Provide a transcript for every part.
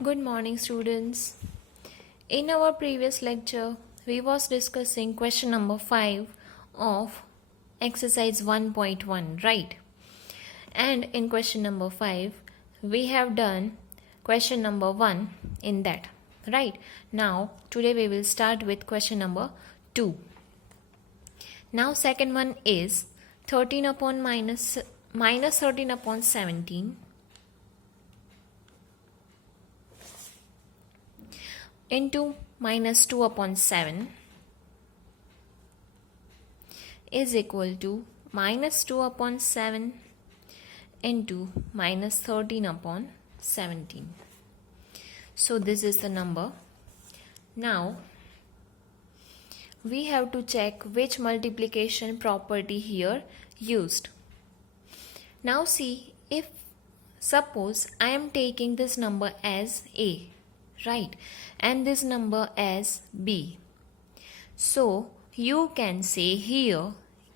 Good morning, students. In our previous lecture, we was discussing question number 5 of exercise 1.1, right? And in question number 5, we have done question number 1 in that, right? Now, today we will start with question number 2. Now, second one is 13 upon minus 13 upon 17 into minus 2 upon 7 is equal to minus 2 upon 7 into minus 13 upon 17. So this is the number. Now we have to check which multiplication property here used. Now see, if suppose I am taking this number as A, right, and this number as B. So you can say here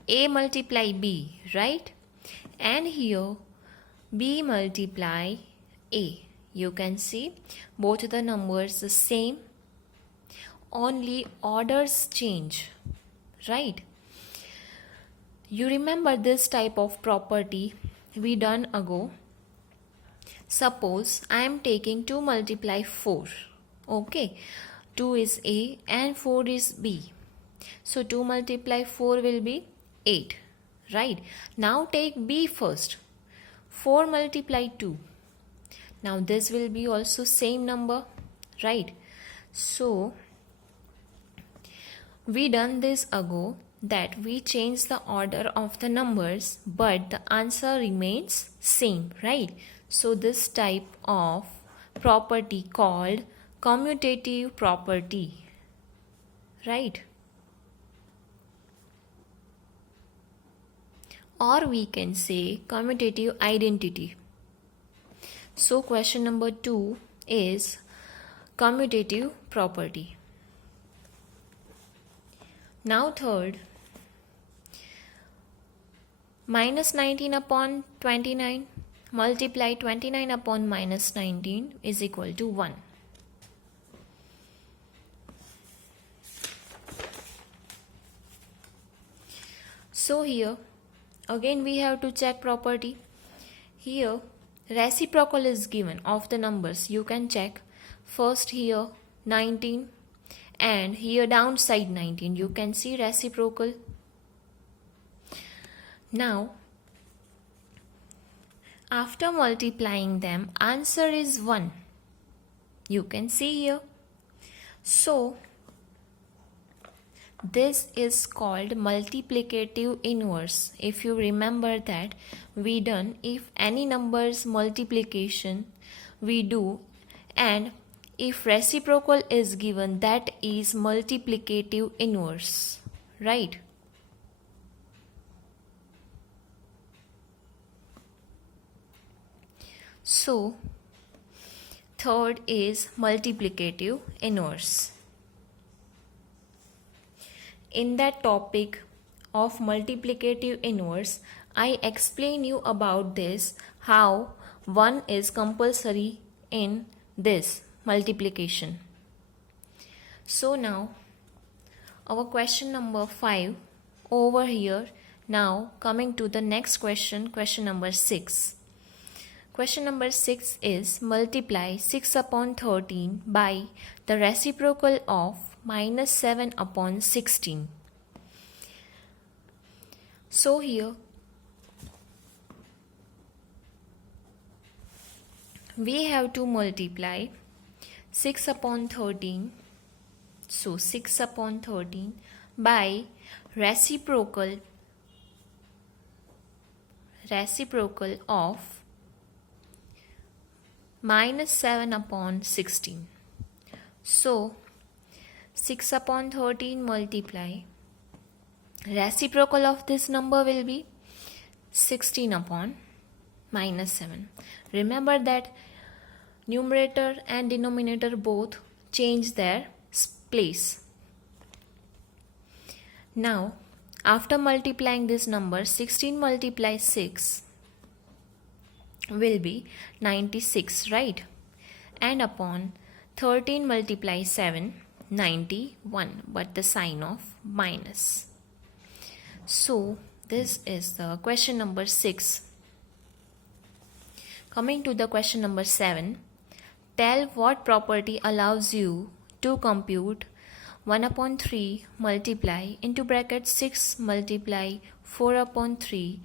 A multiply B, right? And here B multiply A. You can see both the numbers the same, only orders change, right? You remember this type of property we done ago. Suppose I am taking 2 multiply 4. Okay, 2 is A and 4 is B. So 2 multiply 4 will be 8, right? Now take B first. 4 multiply 2. Now this will be also same number, right? So we done this ago, that we change the order of the numbers, but the answer remains same, right? So this type of property called commutative property, right? Or we can say commutative identity. So question number 2 is commutative property. Now third, minus 19 upon 29 multiply 29 upon minus 19 is equal to 1. So here again we have to check property. Here reciprocal is given of the numbers. You can check first here 19 and here downside 19. You can see reciprocal. Now after multiplying them, answer is 1. You can see here. So this is called multiplicative inverse. If you remember that we done, if any numbers multiplication we do, and if reciprocal is given, that is multiplicative inverse, right? So third is multiplicative inverse. In that topic of multiplicative inverse, I explain you about this, how 1 is compulsory in this multiplication. So now our question number 5 over here. Now coming to the next question, question number 6. Question number 6 is multiply 6 upon 13 by the reciprocal of minus 7 upon 16. So here we have to multiply 6 upon 13. So 6 upon 13 by reciprocal of minus 7 upon 16. So 6 upon 13 multiply reciprocal of this number will be 16 upon minus 7. Remember that numerator and denominator both change their place. Now after multiplying this number, 16 multiply 6 will be 96, right? and upon 13 multiply 7, 91, but the sign of minus. So this is the question number 6. Coming to the question number 7, tell what property allows you to compute 1 upon 3 multiply into bracket 6 multiply 4 upon 3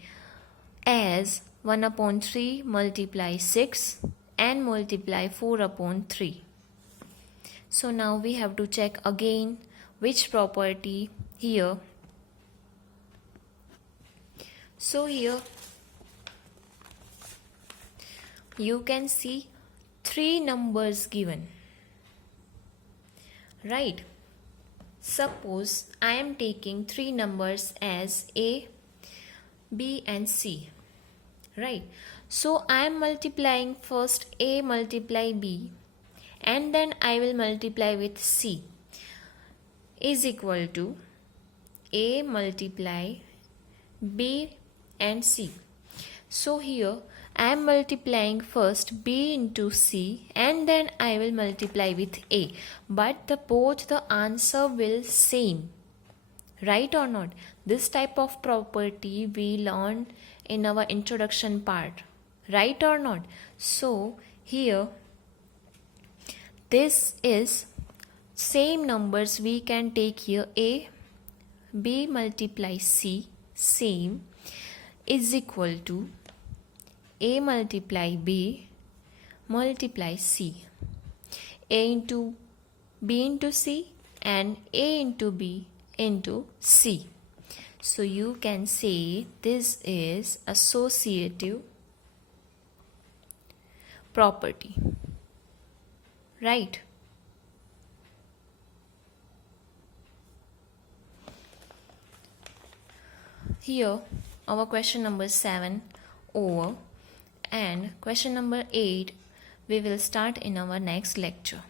as 1 upon 3 multiply 6 and multiply 4 upon 3. So now we have to check again which property here. So here you can see 3 numbers given, right? Suppose I am taking 3 numbers as A, B and C, right? So I am multiplying first A multiply B and then I will multiply with C is equal to A multiply B and C. So here I am multiplying first B into C and then I will multiply with A, but both the answer will same, right or not? This type of property we learned in our introduction part, right or not? So here this is same numbers we can take here. A, B multiply C, same, is equal to A multiply B multiply C. A into B into C and A into B into C. So you can say this is associative property, right? Here our question number 7 over, and question number 8 we will start in our next lecture.